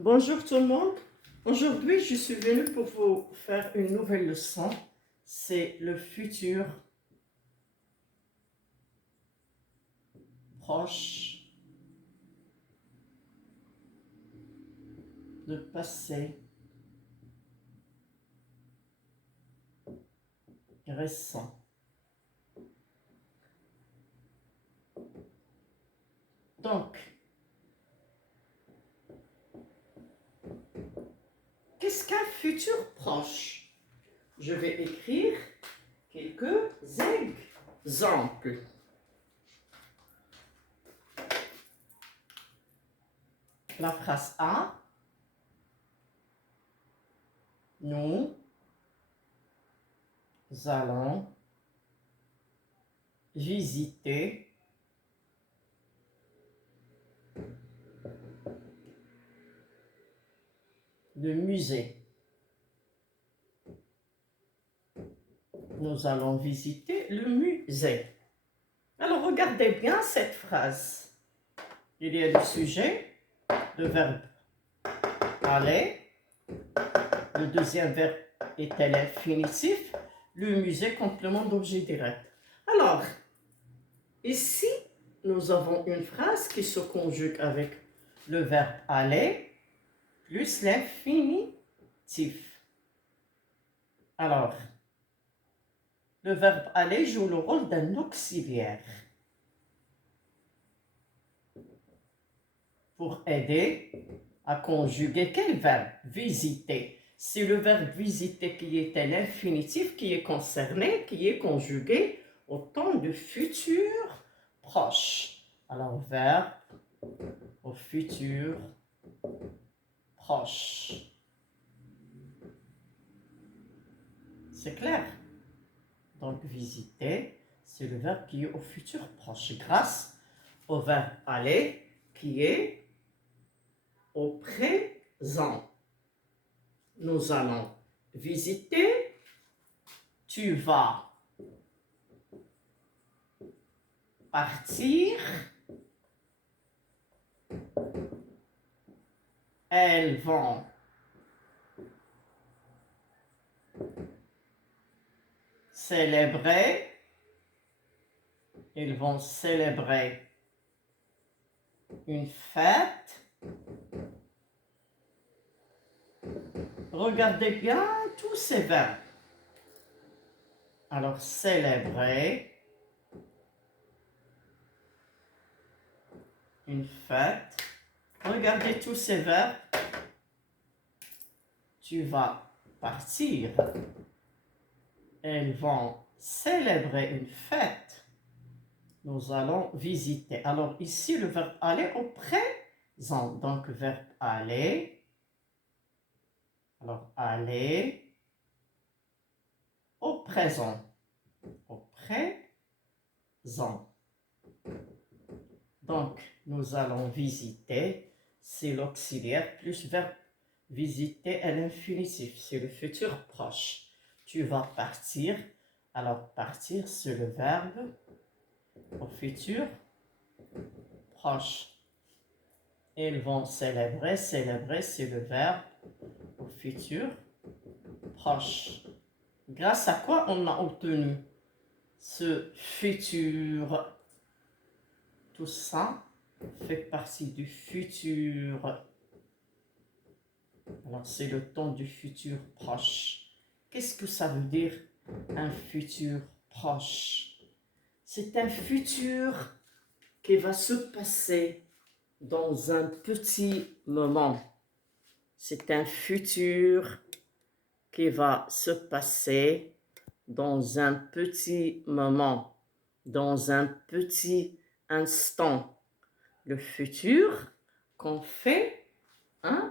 Bonjour tout le monde. Aujourd'hui, je suis venue pour vous faire une nouvelle leçon. C'est le futur proche, le passé récent. Donc, qu'est-ce qu'un futur proche? Je vais écrire quelques exemples. La phrase A, nous allons visiter le musée. Nous allons visiter le musée. Alors, regardez bien cette phrase. Il y a le sujet, le verbe aller. Le deuxième verbe est l'infinitif. Le musée, complément d'objet direct. Alors, ici, nous avons une phrase qui se conjugue avec le verbe aller plus l'infinitif. Alors, le verbe aller joue le rôle d'un auxiliaire pour aider à conjuguer quel verbe? Visiter. C'est le verbe visiter qui est l'infinitif qui est concerné, qui est conjugué au temps de futur proche. Alors, verbe au futur proche. C'est clair? Donc, visiter, c'est le verbe qui est au futur proche grâce au verbe aller qui est au présent. Nous allons visiter, tu vas partir, elles vont célébrer, ils vont célébrer une fête. Regardez bien tous ces verbes. Alors, célébrer une fête. Regardez tous ces verbes. Tu vas partir. Elles vont célébrer une fête. Nous allons visiter. Alors, ici, le verbe aller au présent. Donc, verbe aller. Alors, aller au présent. Au présent. Donc, nous allons visiter. C'est l'auxiliaire plus verbe visiter à l'infinitif. C'est le futur proche. Tu vas partir. Alors, partir, c'est le verbe au futur proche. Ils vont célébrer. Célébrer, c'est le verbe au futur proche. Grâce à quoi on a obtenu ce futur? Tout ça fait partie du futur. Alors, c'est le temps du futur proche. Qu'est-ce que ça veut dire, un futur proche? C'est un futur qui va se passer dans un petit moment. C'est un futur qui va se passer dans un petit moment, dans un petit instant. Le futur qu'on fait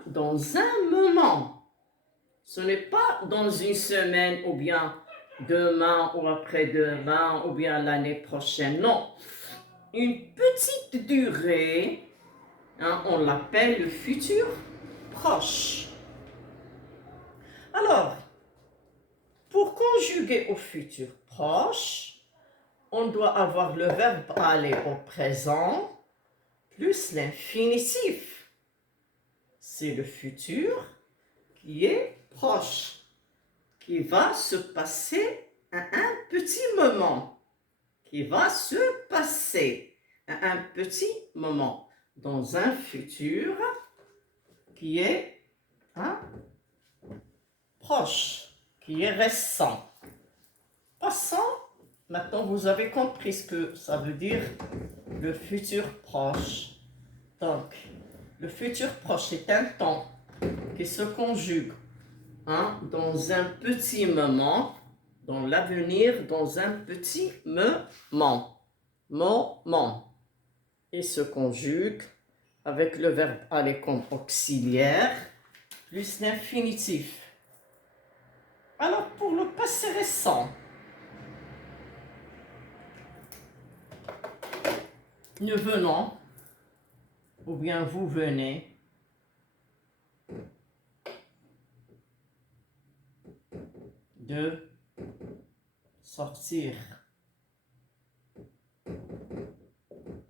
dans un moment. Ce n'est pas dans une semaine ou bien demain ou après-demain ou bien l'année prochaine. Non. Une petite durée, on l'appelle le futur proche. Alors, pour conjuguer au futur proche, on doit avoir le verbe aller au présent plus l'infinitif. c'est le futur qui est proche, qui va se passer à un petit moment, qui va se passer à un petit moment dans un futur qui est proche, qui est récent. Passant, maintenant vous avez compris ce que ça veut dire le futur proche. Donc, le futur proche est un temps qui se conjugue dans un petit moment, dans l'avenir, dans un petit moment, et se conjugue avec le verbe aller comme auxiliaire, plus l'infinitif. Alors, pour le passé récent, nous venons, ou bien vous venez, de sortir.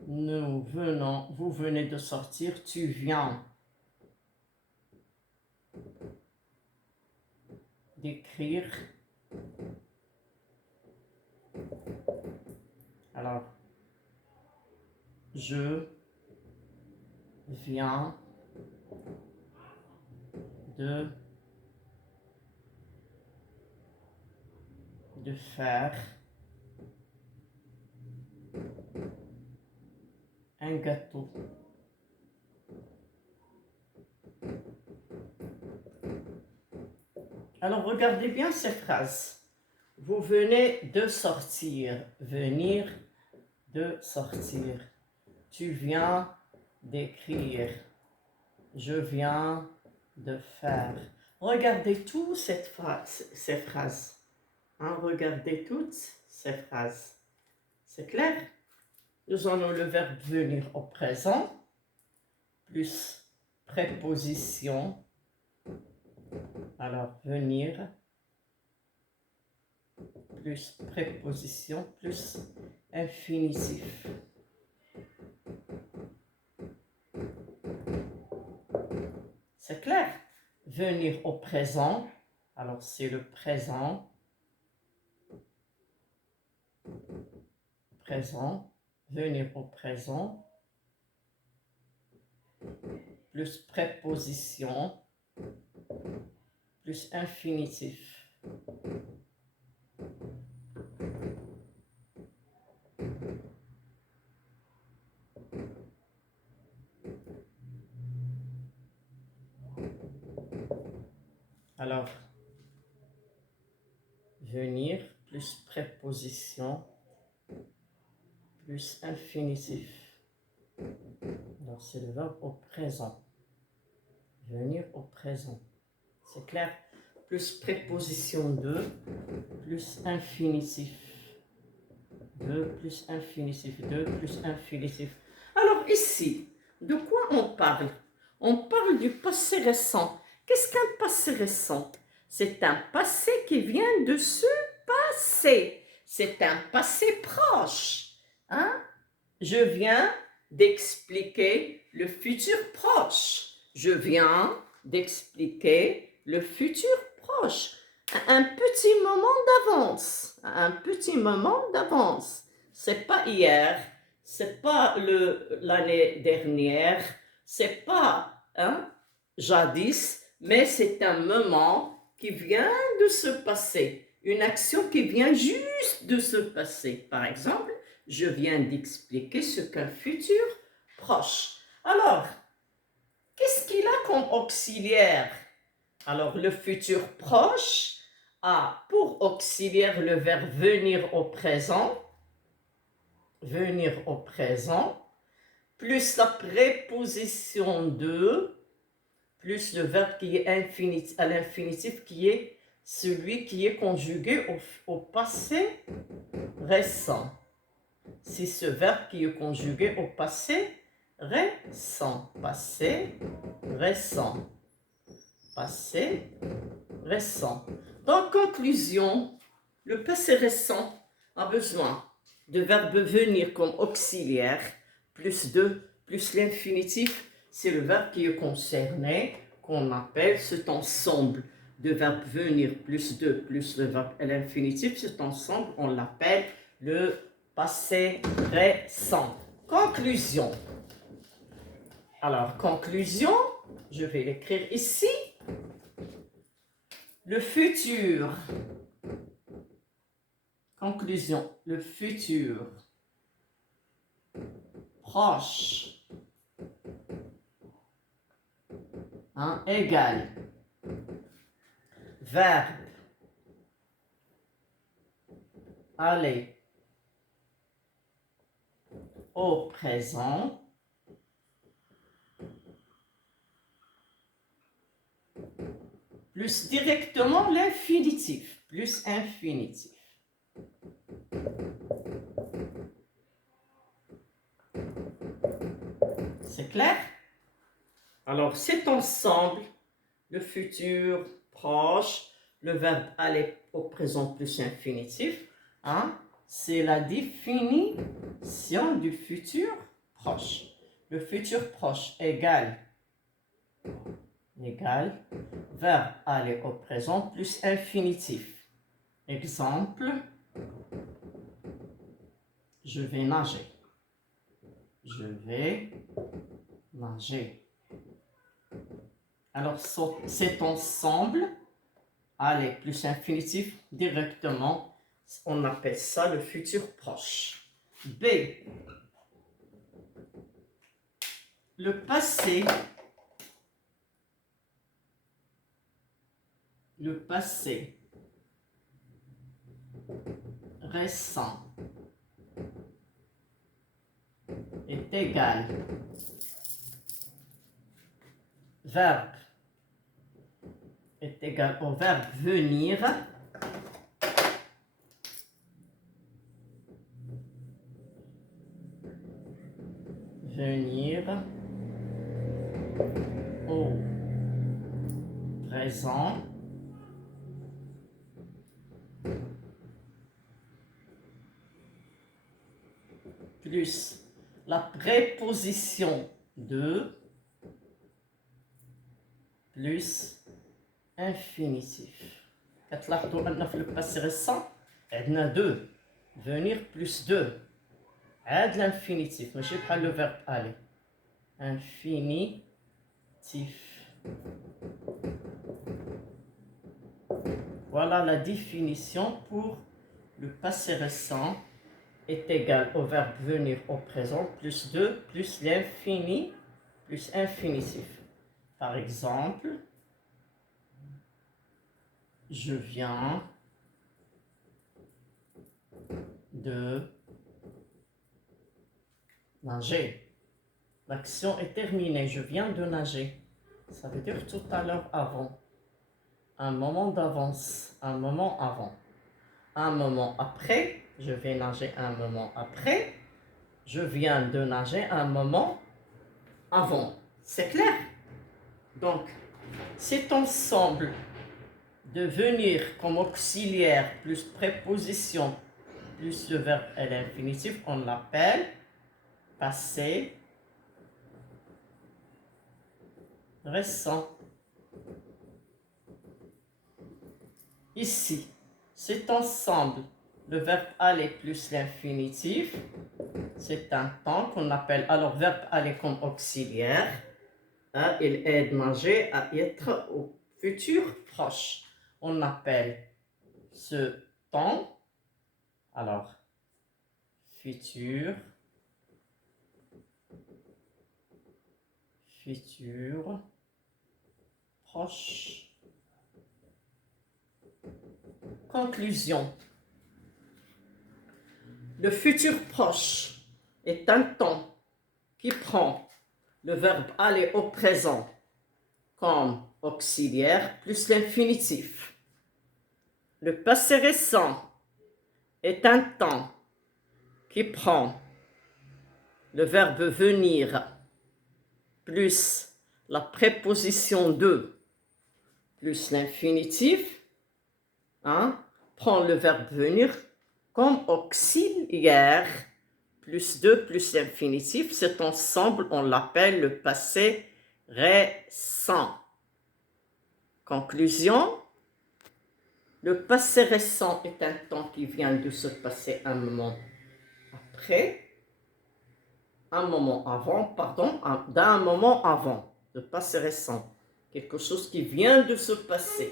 Nous venons, vous venez de sortir, tu viens d'écrire. Alors, je viens de faire un gâteau. Alors, regardez bien ces phrases. Vous venez de sortir, venir de sortir. Tu viens d'écrire. Je viens de faire. Regardez toutes ces phrases. Regardez toutes ces phrases. C'est clair? Nous avons le verbe venir au présent, plus préposition. Alors, venir, plus préposition, plus infinitif. C'est clair? Venir au présent, alors c'est le présent. Présent, venir au présent, plus préposition, plus infinitif. Alors, venir, plus préposition, plus infinitif. Donc, c'est le verbe au présent. Venir au présent. C'est clair? Plus préposition de, plus infinitif. De, plus infinitif. De, plus infinitif. Alors, ici, de quoi on parle? On parle du passé récent. Qu'est-ce qu'un passé récent? C'est un passé qui vient de se passer. C'est un passé proche. Je viens d'expliquer le futur proche. Je viens d'expliquer le futur proche. Un petit moment d'avance. Un petit moment d'avance. C'est pas hier, c'est pas l'année dernière, c'est pas jadis, mais c'est un moment qui vient de se passer. Une action qui vient juste de se passer. Par exemple, je viens d'expliquer ce qu'un futur proche. Alors, qu'est-ce qu'il a comme auxiliaire? Alors, le futur proche a pour auxiliaire le verbe venir au présent. Venir au présent, plus la préposition de, plus le verbe qui est à l'infinitif, qui est celui qui est conjugué au passé récent. C'est ce verbe qui est conjugué au passé récent. Passé récent. Passé récent. En conclusion, le passé récent a besoin de verbe venir comme auxiliaire, plus de, plus l'infinitif, c'est le verbe qui est concerné, qu'on appelle cet ensemble de verbes venir plus de plus le verbe à l'infinitif. Cet ensemble, on l'appelle le passé récent. Conclusion. Alors, conclusion, je vais l'écrire ici. Le futur. Conclusion. Le futur proche égal verbe aller au présent plus directement l'infinitif, plus infinitif. C'est clair? Alors, cet ensemble, le futur proche, le verbe aller au présent plus infinitif, c'est la définition du futur proche. Le futur proche égale verbe aller au présent plus infinitif. Exemple, je vais nager. Je vais nager. Alors, cet ensemble, aller plus infinitif, directement, on appelle ça le futur proche. B. Le passé. Le passé récent est égal verbe est égal au verbe venir au présent plus la préposition de plus infinitif. كتلاحظوا أن في الباسي ريسون عندنا دو venir plus دو عاد l'infinitif ماشي بحال لو فيرب aller infinitif. Voilà la définition pour le passé récent est égal au verbe venir au présent plus de plus l'infini plus infinitif. Par exemple, je viens de nager. L'action est terminée. Je viens de nager. Ça veut dire tout à l'heure avant. Un moment d'avance. Un moment avant. Un moment après. Je vais nager un moment après. Je viens de nager un moment avant. C'est clair? Donc, cet ensemble de venir comme auxiliaire plus préposition plus le verbe à l'infinitif, on l'appelle passé récent. Ici, cet ensemble, le verbe aller plus l'infinitif, c'est un temps qu'on appelle, alors verbe aller comme auxiliaire, il aide nager à être au futur proche. On appelle ce temps, alors, futur proche. Conclusion. Le futur proche est un temps qui prend le verbe aller au présent comme auxiliaire plus l'infinitif. Le passé récent est un temps qui prend le verbe venir plus la préposition de plus l'infinitif, prend le verbe venir comme auxiliaire plus 2 plus l'infinitif. Cet ensemble, on l'appelle le passé récent. Conclusion, le passé récent est un temps qui vient de se passer un moment après, un moment avant, pardon, d'un moment avant, le passé récent. Quelque chose qui vient de se passer.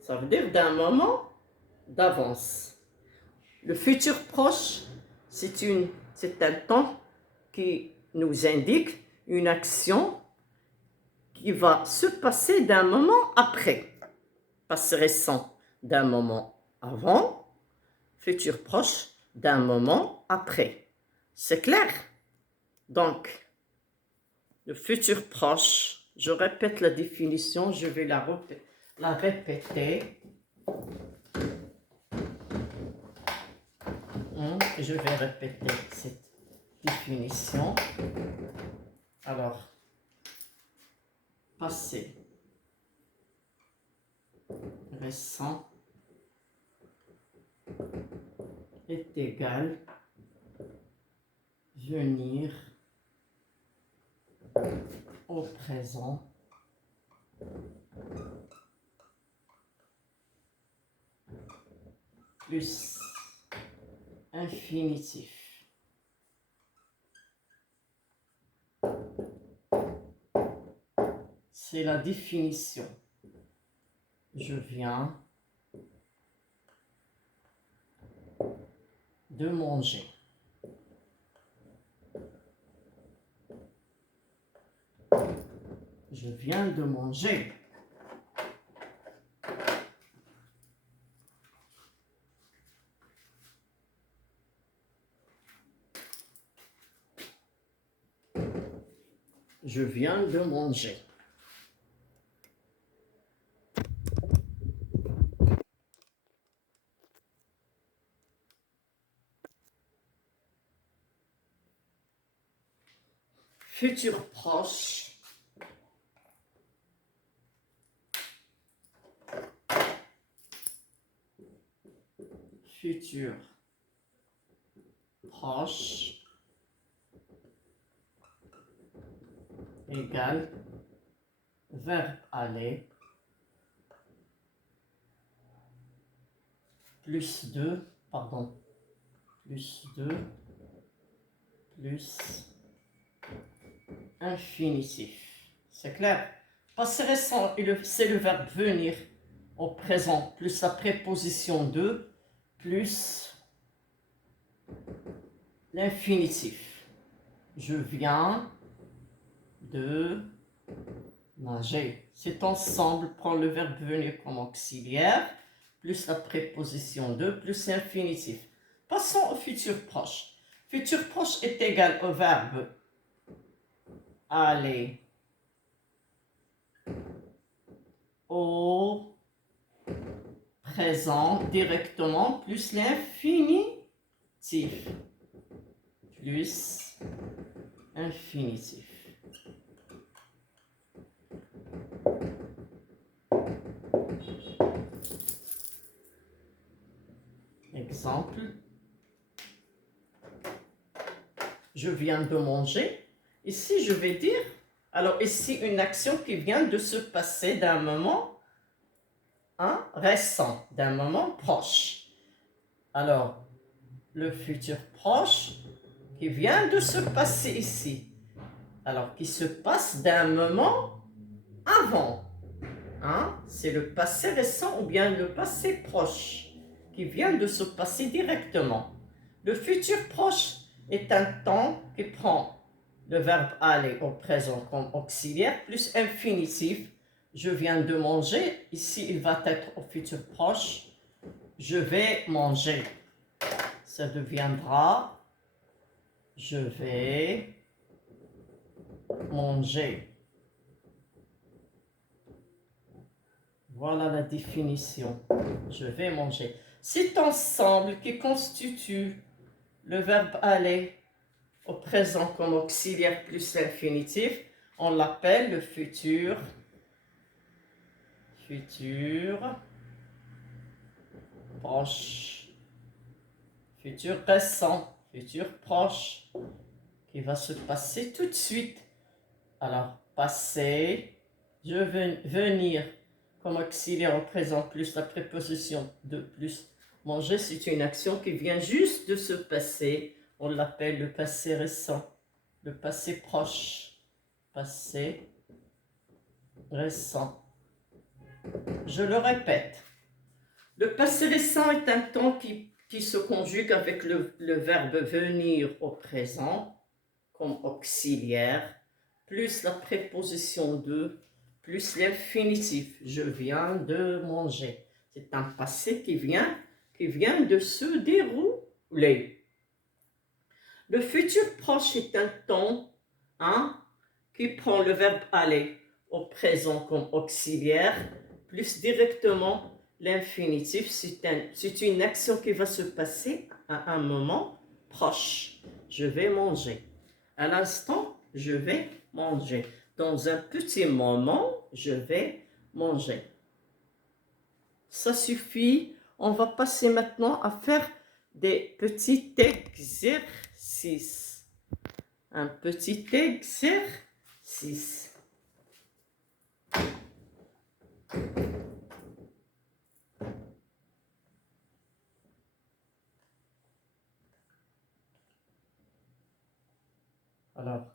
Ça veut dire d'un moment d'avance. Le futur proche, c'est un temps qui nous indique une action qui va se passer d'un moment après. Passé récent d'un moment avant, futur proche d'un moment après. C'est clair? Donc, le futur proche, je répète la définition, je vais la répéter. Je vais répéter cette définition. Alors, passé récent est égal venir au présent plus infinitif. C'est la définition. Je viens de manger. Je viens de manger. Je viens de manger. Futur proche. Futur proche égale verbe aller plus 2, pardon, plus 2 plus infinitif. C'est clair? Passé récent, c'est le verbe venir au présent plus la préposition de plus l'infinitif. Je viens de manger. Cet ensemble prend le verbe venir comme auxiliaire plus la préposition de plus l'infinitif. Passons au futur proche. Futur proche est égal au verbe aller au présent directement plus l'infinitif. Plus infinitif. Exemple. Je viens de manger. Ici, je vais dire, alors ici, une action qui vient de se passer d'un moment récent, d'un moment proche. Alors, le futur proche qui vient de se passer ici. Alors, qui se passe d'un moment avant. C'est le passé récent ou bien le passé proche qui vient de se passer directement. Le futur proche est un temps qui prend le verbe aller au présent comme auxiliaire plus infinitif. Je viens de manger. Ici, il va être au futur proche. Je vais manger. Ça deviendra je vais manger. Voilà la définition. Je vais manger. Cet ensemble qui constitue le verbe aller au présent comme auxiliaire plus l'infinitif, on l'appelle le futur proche, futur récent, futur proche, qui va se passer tout de suite. Alors, passer, je vais venir comme auxiliaire au présent, plus la préposition de plus manger, c'est une action qui vient juste de se passer. On l'appelle le passé récent, le passé proche, passé récent. Je le répète, le passé récent est un temps qui se conjugue avec le verbe venir au présent comme auxiliaire, plus la préposition de, plus l'infinitif. Je viens de manger. C'est un passé qui vient de se dérouler. Le futur proche est un temps qui prend le verbe aller au présent comme auxiliaire, plus directement l'infinitif. C'est une action qui va se passer à un moment proche. Je vais manger. À l'instant, je vais manger. Dans un petit moment, je vais manger. Ça suffit. On va passer maintenant à faire des petits exercices. Un petit exercice. Alors,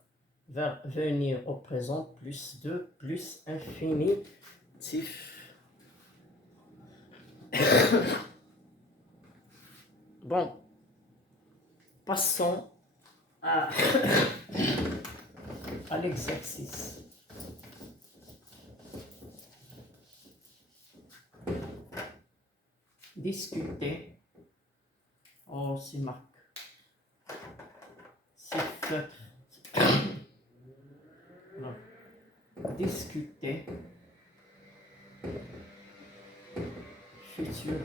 venir au présent, plus de, plus infinitif. Bon, passons à l'exercice. Discuter. Oh, c'est Marc. C'est feutre. Non. Discuter. Futur.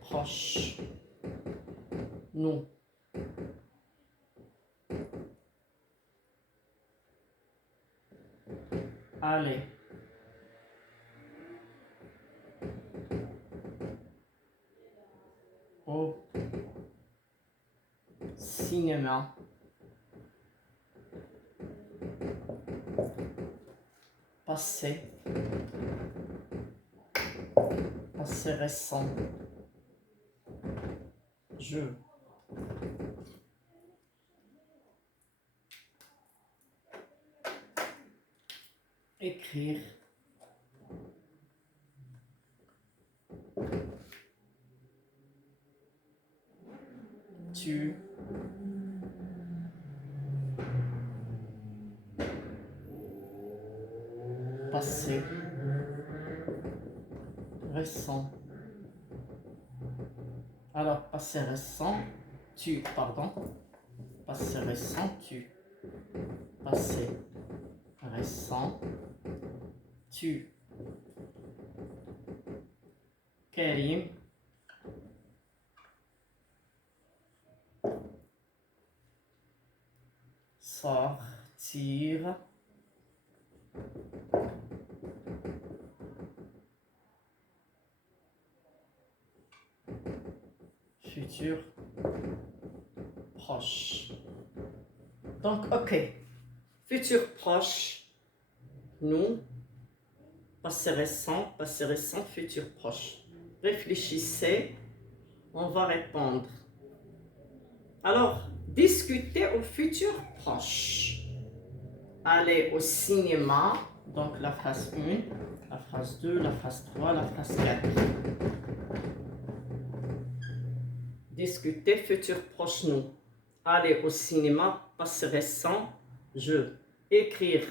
Proche. Nous. Aller. Au cinéma. Passé. Passé récent. Je. Écrire. Tu. Passé. Récent. Alors, passé récent, tu, pardon. Passé récent, tu. Passé récent, tu. Karim. Sortir. Futur proche. Donc, ok. Futur proche, nous. Passé récent, futur proche. Réfléchissez, on va répondre. Alors, discuter au futur proche. Aller au cinéma, donc la phrase 1, la phrase 2, la phrase 3, la phrase 4. Discuter futur proche, nous. Aller au cinéma, passé récent, je. Écrire,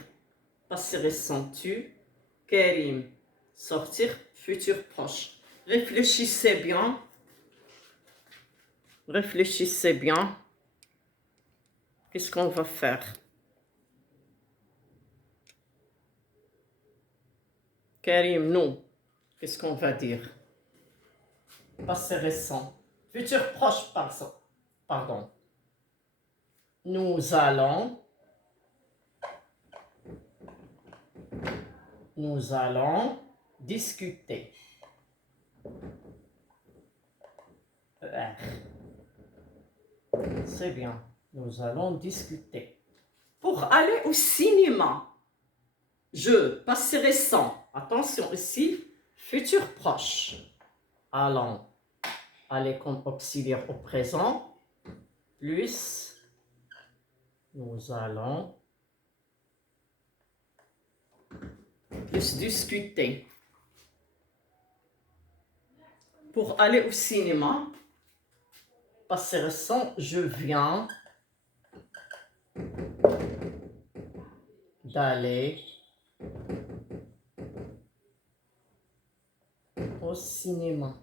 passé récent, tu. Karim, sortir, futur proche. Réfléchissez bien. Réfléchissez bien. Qu'est-ce qu'on va faire? Karim, non. Qu'est-ce qu'on va dire? Passé récent. Futur proche, pardon. Nous allons discuter. C'est bien. Nous allons discuter. Pour aller au cinéma, je passerai sans. Attention ici, futur proche. Allons. Aller comme auxiliaire au présent. Plus. Nous allons. Plus discuter. Pour aller au cinéma, passé récent, je viens d'aller au cinéma.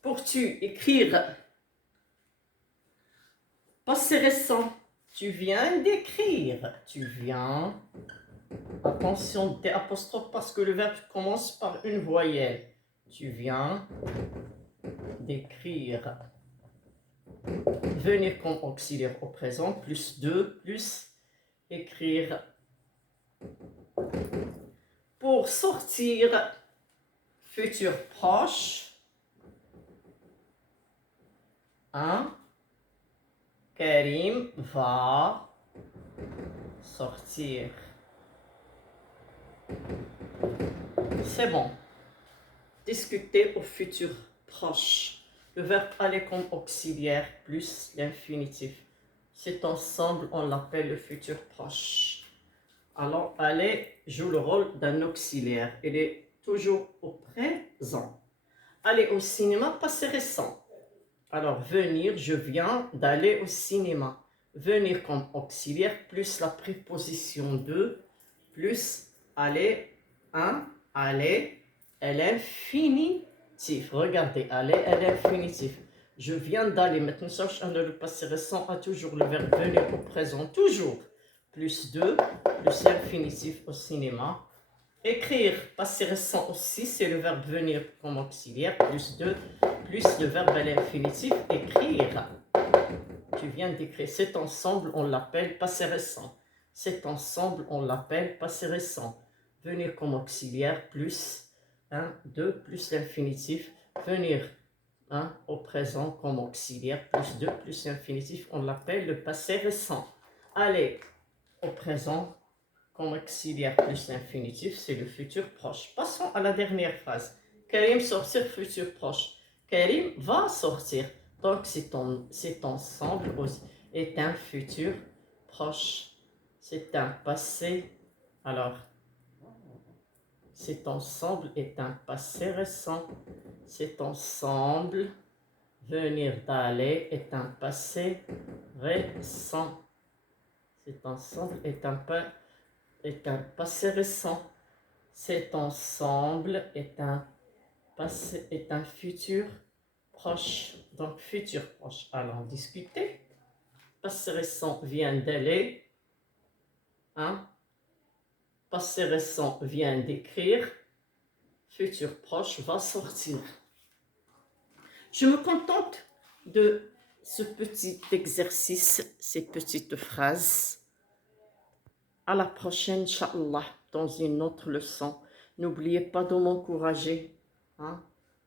Pour-tu écrire passé récent, tu viens d'écrire, tu viens. Attention, des apostrophes parce que le verbe commence par une voyelle. Tu viens d'écrire. Venir comme auxiliaire au présent, plus 2, plus écrire. Pour sortir, futur proche. 1. Karim va sortir. C'est bon. Discuter au futur proche. Le verbe aller comme auxiliaire plus l'infinitif. Cet ensemble, on l'appelle le futur proche. Alors, aller joue le rôle d'un auxiliaire. Il est toujours au présent. Aller au cinéma, passé récent. Alors, venir, je viens d'aller au cinéma. Venir comme auxiliaire plus la préposition de plus aller, aller, est l'infinitif. Regardez, aller est l'infinitif. Je viens d'aller. Maintenant, sache, le passé récent a toujours le verbe venir au présent. Toujours. Plus 2, plus l'infinitif au cinéma. Écrire, passé récent aussi, c'est le verbe venir comme auxiliaire. Plus 2, plus le verbe à l'infinitif. Écrire. Tu viens d'écrire. Cet ensemble, on l'appelle passé récent. Cet ensemble, on l'appelle passé récent. Venir comme auxiliaire, plus 1, 2, plus l'infinitif. Venir au présent comme auxiliaire, plus 2, plus l'infinitif. On l'appelle le passé récent. Aller au présent comme auxiliaire, plus l'infinitif, c'est le futur proche. Passons à la dernière phrase. Karim sortir, futur proche. Karim va sortir. Donc, cet ensemble est un futur proche. C'est un passé. Alors, cet ensemble est un passé récent. Cet ensemble, venir d'aller, est un passé récent. Cet ensemble est un passé récent. Cet ensemble est un futur proche. Donc, futur proche. Allons discuter. Passé récent vient d'aller. Passé récent vient d'écrire. Futur proche va sortir. Je me contente de ce petit exercice, ces petites phrases. À la prochaine, Inch'Allah, dans une autre leçon. N'oubliez pas de m'encourager.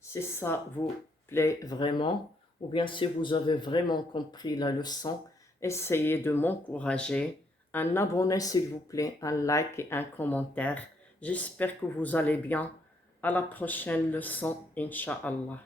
Si ça vous plaît vraiment, ou bien si vous avez vraiment compris la leçon, essayez de m'encourager. Un abonné s'il vous plaît, un like et un commentaire. J'espère que vous allez bien. À la prochaine leçon, Inch'Allah.